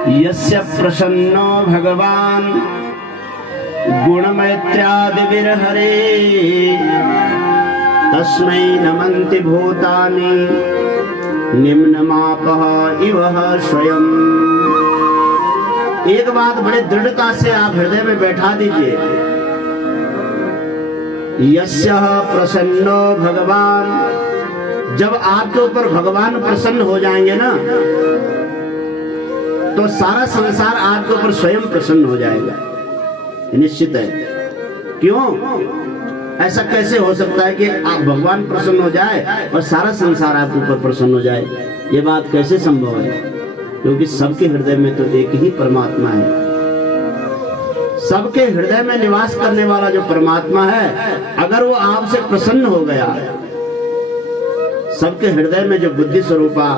यस्य प्रसन्नो भगवान गुणमैत्र्यादिविर्हरे तस्मै नमन्ति भूतानि निम्नमापः इव स्वयं। एक बात बड़े दृढ़ता से आप हृदय में बैठा दीजिए, यस्य प्रसन्नो भगवान। जब आपके ऊपर भगवान प्रसन्न हो जाएंगे ना, तो सारा संसार आपके ऊपर स्वयं प्रसन्न हो जाएगा, निश्चित है। क्यों? ऐसा कैसे हो सकता है कि आप भगवान प्रसन्न हो जाए और सारा संसार आपके ऊपर प्रसन्न हो जाए? ये बात कैसे संभव है? क्योंकि सबके हृदय में तो एक ही परमात्मा है। सबके हृदय में निवास करने वाला जो परमात्मा है, अगर वो आपसे प्रसन्न हो गया, सबके हृदय में जो बुद्धि स्वरूपा,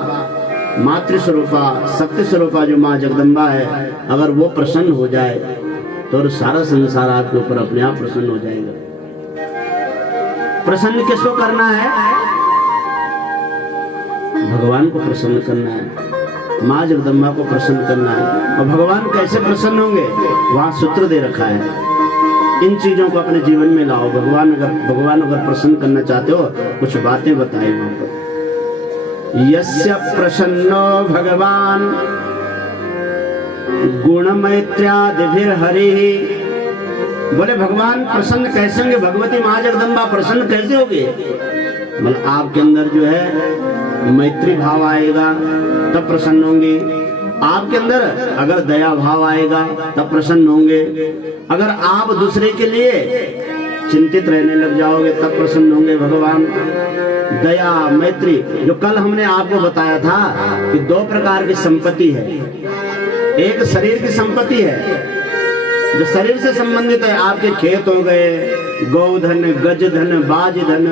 मातृ स्वरूपा, शक्ति स्वरूपा जो माँ जगदम्बा है, अगर वो प्रसन्न हो जाए तो सारा संसार आपके ऊपर अपने आप प्रसन्न हो जाएगा। प्रसन्न किसको करना है? भगवान को प्रसन्न करना है, माँ जगदम्बा को प्रसन्न करना है। और भगवान कैसे प्रसन्न होंगे? वहां सूत्र दे रखा है। इन चीजों को अपने जीवन में लाओ। भगवान अगर प्रसन्न करना चाहते हो, कुछ बातें बताए वहां पर। यस्य प्रसन्नो भगवान गुणमैत्र्यादिभिर्हरिः। बोले भगवान प्रसन्न कैसे होंगे? भगवती माँ जगदम्बा प्रसन्न कैसे होंगे? मतलब आपके अंदर जो है मैत्री भाव आएगा तब प्रसन्न होंगे। आपके अंदर अगर दया भाव आएगा तब प्रसन्न होंगे। अगर आप दूसरे के लिए चिंतित रहने लग जाओगे तब प्रसन्न होंगे भगवान। दया, मैत्री, जो कल हमने आपको बताया था कि दो प्रकार की संपत्ति है। एक शरीर की संपत्ति है जो शरीर से संबंधित है। आपके खेत हो गए, गौधन, गजधन, बाजधन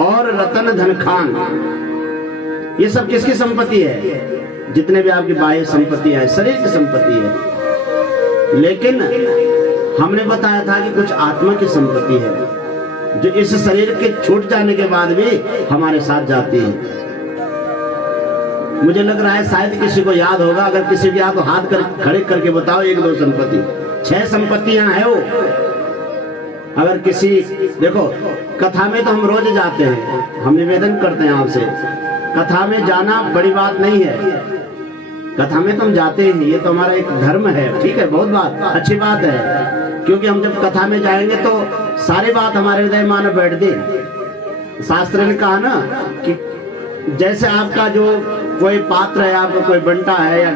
और रतन धन खान, ये सब किसकी संपत्ति है? जितने भी आपकी बाह्य संपत्ति है, शरीर की संपत्ति है। लेकिन हमने बताया था कि कुछ आत्मा की संपत्ति है जो इस शरीर के छूट जाने के बाद भी हमारे साथ जाती है। मुझे लग रहा है शायद किसी को याद होगा। अगर किसी के आप हाथ खड़े करके बताओ, एक दो संपत्ति, 6 संपत्तियां हैं वो। अगर किसी, देखो कथा में तो हम रोज जाते हैं, हम निवेदन करते हैं आपसे, कथा में जाना बड़ी बात नहीं है। कथा में तो हम जाते हैं, ये तो हमारा एक धर्म है। ठीक है, बहुत बात अच्छी बात है, क्योंकि हम जब कथा में जाएंगे तो सारी बात हमारे हृदय में आना बैठ दे। शास्त्र ने कहा ना कि जैसे आपका जो कोई पात्र है, आपका कोई बंटा है या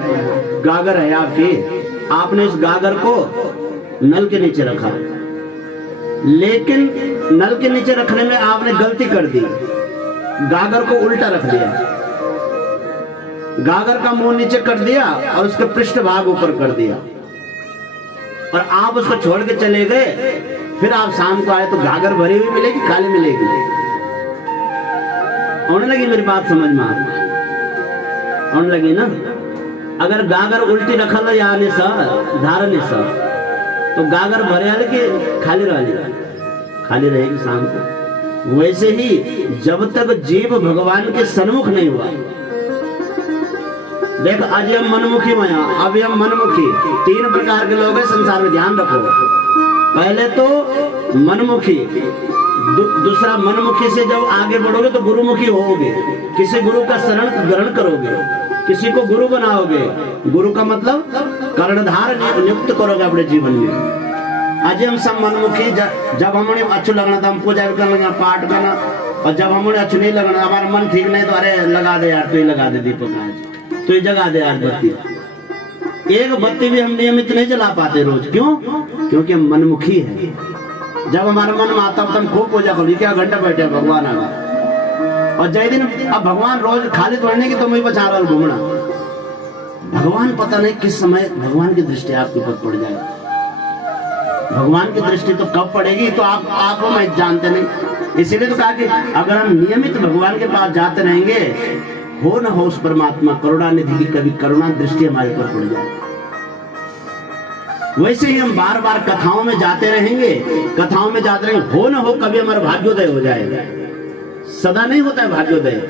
गागर है आपकी, आपने इस गागर को नल के नीचे रखा, लेकिन नल के नीचे रखने में आपने गलती कर दी, गागर को उल्टा रख दिया, गागर का मुंह नीचे कर दिया और उसके पृष्ठ भाग ऊपर कर दिया, और आप उसको छोड़ के चले गए। फिर आप शाम को आए तो गागर भरी हुई मिलेगी, खाली मिलेगी? होने लगी मेरी बात समझ में? होने लगी ना? अगर गागर उल्टी रखल या धारने सा, तो गागर भरे वाले की खाली खाली रहेगी शाम को। वैसे ही जब तक जीव भगवान के सन्मुख नहीं हुआ, देख आज हम मनमुखी माया, अभी हम मनमुखी। 3 प्रकार के लोग हैं संसार में, ध्यान रखो। पहले तो मनमुखी, दूसरा मनमुखी से जब आगे बढ़ोगे तो गुरुमुखी होगे, किसी गुरु का शरण ग्रहण करोगे, किसी को गुरु बनाओगे। गुरु का मतलब कर्णधार नियुक्त करोगे अपने जीवन में। आज हम सब मनमुखी, जब हमने अच्छू लगना तो हम पूजा करना, पाठ करना, और जब हमने अच्छू नहीं लगना, हमारा मन ठीक नहीं तो अरे लगा दे यार, तू ही लगा दे दीपक, आज तो ये जगा दे यार बत्ती। एक बत्ती भी हम नियमित नहीं जला पाते रोज। क्यों? क्योंकि हम मनमुखी है। जब हमारे मन में आता हम खूब पूजा करो, क्या घंटा बैठे भगवान आगा, और जय दिन अब भगवान रोज खाली तोड़ने की तो मैं बचा रहा घूमना। भगवान पता नहीं किस समय भगवान की दृष्टि आपके ऊपर पड़ जाए। भगवान की दृष्टि तो कब पड़ेगी तो आपको मैं जानते नहीं। इसीलिए तो कहा कि अगर हम नियमित भगवान के पास जाते रहेंगे, हो न हो उस परमात्मा करुणा निधि की कभी करुणा दृष्टि हमारे ऊपर पड़ जाए। वैसे ही हम बार बार कथाओं में जाते रहेंगे, कथाओं में जाते रहेंगे, हो न हो कभी हमारा भाग्योदय हो जाएगा। सदा नहीं होता है भाग्योदय,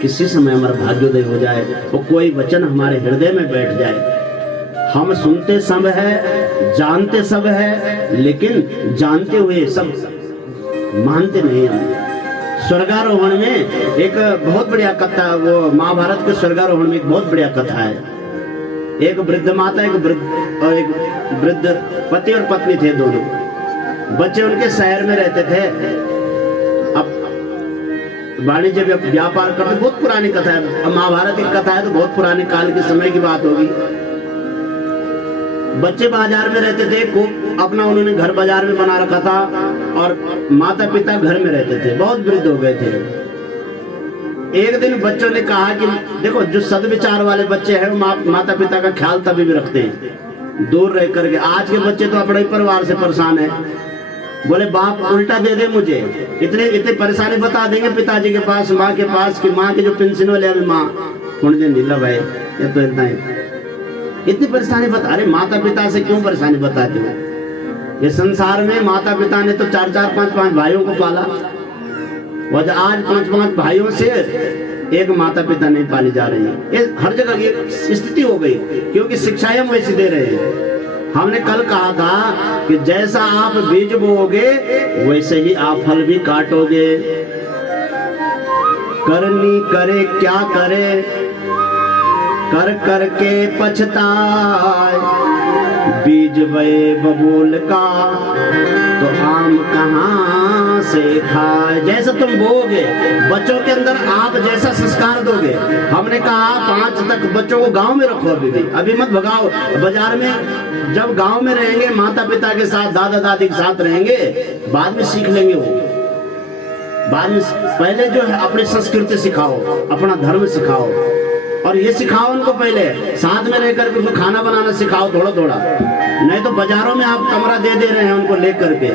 किसी समय हमारा भाग्योदय हो जाए और कोई वचन हमारे हृदय में बैठ जाए। हम सुनते सब है, जानते सब है, लेकिन जानते हुए सब मानते नहीं हम। स्वर्गारोहण में एक बहुत बढ़िया कथा, वो महाभारत के स्वर्गारोहण में एक बहुत बढ़िया कथा है। एक वृद्ध माता, एक वृद्ध पति और पत्नी थे दोनों। बच्चे उनके शहर में रहते थे। अब वाणिज्य व्यापार करते, बहुत पुरानी कथा है। अब महाभारत की कथा है तो बहुत पुराने काल के समय की बात होगी। बच्चे बाजार में रहते थे, खूब अपना उन्होंने घर बाजार में बना रखा था, और माता पिता घर में रहते थे, बहुत वृद्ध हो गए थे। एक दिन बच्चों ने कहा कि देखो, जो सद्विचार वाले बच्चे हैं वो माता पिता का ख्याल तभी भी रखते हैं, दूर रह करके। आज के बच्चे तो अपने परिवार से परेशान है। बोले बाप उल्टा दे दे मुझे, इतने परेशानी बता देंगे पिताजी के पास, माँ के पास, कि माँ के जो पेंशन वाले अभी माँ कौन दिन नीला भाई, ये तो इतना ही इतनी परेशानी बता। अरे माता पिता से क्यों परेशानी बताते हो? ये संसार में माता पिता ने तो 4-4, 5-5 भाइयों को पाला, और आज 5-5 भाइयों से एक माता पिता नहीं पाली जा रही है। ये हर जगह ये स्थिति हो गई, क्योंकि शिक्षाएं हम वैसी दे रहे हैं। हमने कल कहा था कि जैसा आप बीज बोओगे वैसे ही आप फल भी काटोगे। करनी करे क्या करे, कर करके पछताए, बीज बे बबूल का तो आम कहाँ से खाए। जैसा तुम बोओगे, बच्चों के अंदर आप जैसा संस्कार दोगे। हमने कहा 5 तक बच्चों को गांव में रखो, अभी मत भगाओ। बाजार में जब गांव में रहेंगे, माता पिता के साथ, दादा दादी के साथ रहेंगे, बाद में सीख लेंगे वो। बाद में पहले जो है अपनी संस्कृति सिखाओ, अपना धर्म सिखाओ, और ये सिखाओ उनको। पहले साथ में रहकर के उनको खाना बनाना सिखाओ थोड़ा थोड़ा। नहीं तो बाजारों में आप कमरा दे रहे हैं उनको लेकर के।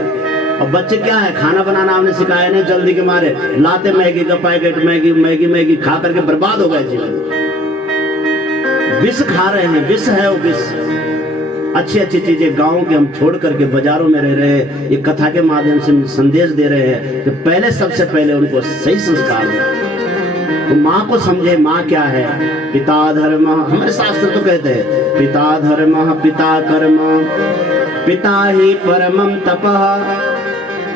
और बच्चे क्या है, खाना बनाना आपने सिखाया नहीं, जल्दी के मारे लाते मैगी का पैकेट, मैगी खा करके बर्बाद हो गए जीवन। विष खा रहे हैं, विष है वो विष। अच्छी चीजें गाँव के हम छोड़ करके बाजारों में रह रहे हैं। ये कथा के माध्यम से संदेश दे रहे हैं कि पहले, सबसे पहले उनको सही संस्कार दें। तो माँ को समझे, माँ क्या है। पिता धर्म, हमारे शास्त्र तो कहते हैं पिता धर्म पिता कर्म पिता ही परमं तपः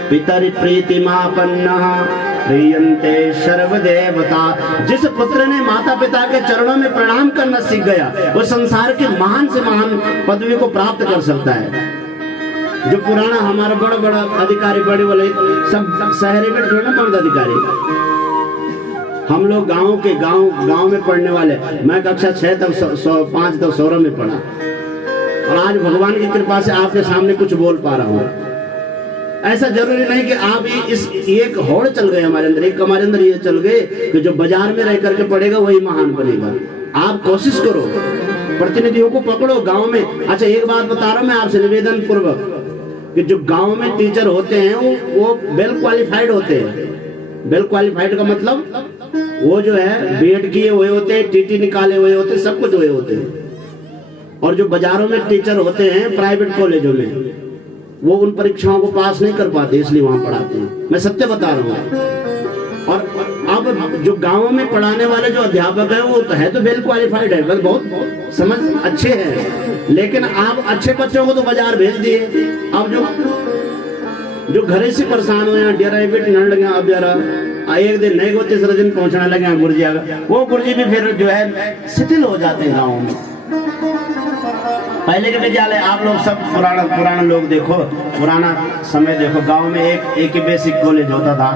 पितरि प्रीतिमापन्नः प्रियन्ते सर्वदेवता। जिस पुत्र ने माता पिता के चरणों में प्रणाम करना सीख गया, वो संसार के महान से महान पदवी को प्राप्त कर सकता है। जो पुराना हमारा बड़ा अधिकारी, बड़े वाले सब शहरी में जो ना पदाधिकारी, हम लोग गांव में पढ़ने वाले। मैं कक्षा 6 तक 5 तक सौरभ में पढ़ा, और आज भगवान की कृपा से आपके सामने कुछ बोल पा रहा हूँ। ऐसा जरूरी नहीं कि आप इस एक होड़ चल गए हमारे अंदर, एक हमारे अंदर ये चल गए कि जो बाजार में रह करके पढ़ेगा वही महान बनेगा। आप कोशिश करो, प्रतिनिधियों को पकड़ो गांव में। अच्छा, एक बात बता रहा हूँ मैं आपसे निवेदन पूर्वक, कि जो गांव में टीचर होते हैं वो वेल क्वालिफाइड होते हैं। वेल क्वालिफाइड का मतलब वो जो है बीएड किए हुए होते हैं, टीटी निकाले हुए होते हैं, सब कुछ हुए होते हैं। और जो बाजारों में टीचर होते हैं प्राइवेट कॉलेजों में, वो उन परीक्षाओं को पास नहीं कर पाते, इसलिए वहां पढ़ाते हैं। मैं सत्य बता रहा हूँ। और अब जो गांवों में पढ़ाने वाले जो अध्यापक है वो है तो वेल क्वालिफाइड है, बस बहुत समझ अच्छे हैं, लेकिन आप अच्छे बच्चों को तो बाजार भेज दिए। अब जो घरे से परेशान हुए हैं, डेराइवेट नड़ लगे, अब जरा एक दिन नहीं, 3रे दिन पहुंचने लगे गुरुजी, वो गुरुजी भी फिर जो है शिथिल हो जाते हैं गाँव में। पहले के विद्यालय आप लोग सब पुराना लोग देखो, पुराना समय देखो, गांव में एक ही बेसिक कॉलेज होता था,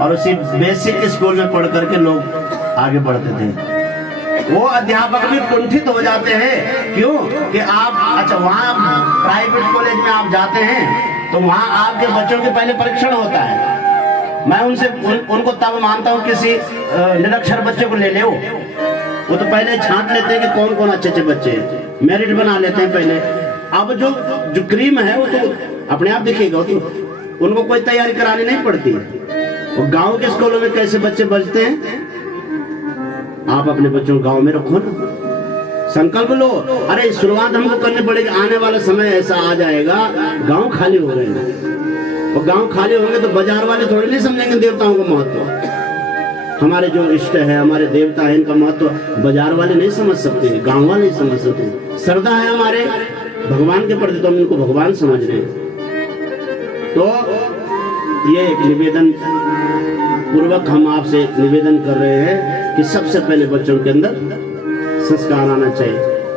और उसी बेसिक स्कूल में पढ़ करके लोग आगे बढ़ते थे। वो अध्यापक भी कुंठित हो जाते हैं। क्यों? कि आप अच्छा वहाँ प्राइवेट कॉलेज में आप जाते हैं तो वहाँ आपके बच्चों के पहले परीक्षण होता है। मैं उनको तब मानता हूँ, किसी निरक्षर बच्चे को ले ले, वो तो पहले छांट लेते हैं कि कौन कौन अच्छे बच्चे हैं, मेरिट बना लेते हैं पहले। अब जो क्रीम है वो तो अपने आप दिखेगा, तो उनको कोई तैयारी करानी नहीं पड़ती। और गांव के स्कूलों में कैसे बच्चे बचते हैं, आप अपने बच्चों को गांव में रखो ना, संकल्प लो। अरे शुरुआत हमको करनी पड़ेगी, आने वाला समय ऐसा आ जाएगा गांव खाली हो रहे हैं, और गांव खाली होंगे तो बाजार वाले थोड़ी नहीं समझेंगे देवताओं का महत्व। हमारे जो इष्ट है, हमारे देवता है, इनका महत्व बाजार वाले नहीं समझ सकते, गांव वाले नहीं समझ सकते। श्रद्धा है हमारे भगवान के प्रति तो हम इनको भगवान समझ रहे हैं। तो ये एक निवेदन पूर्वक हम आपसे निवेदन कर रहे हैं कि सबसे पहले बच्चों के अंदर संस्कार आना चाहिए।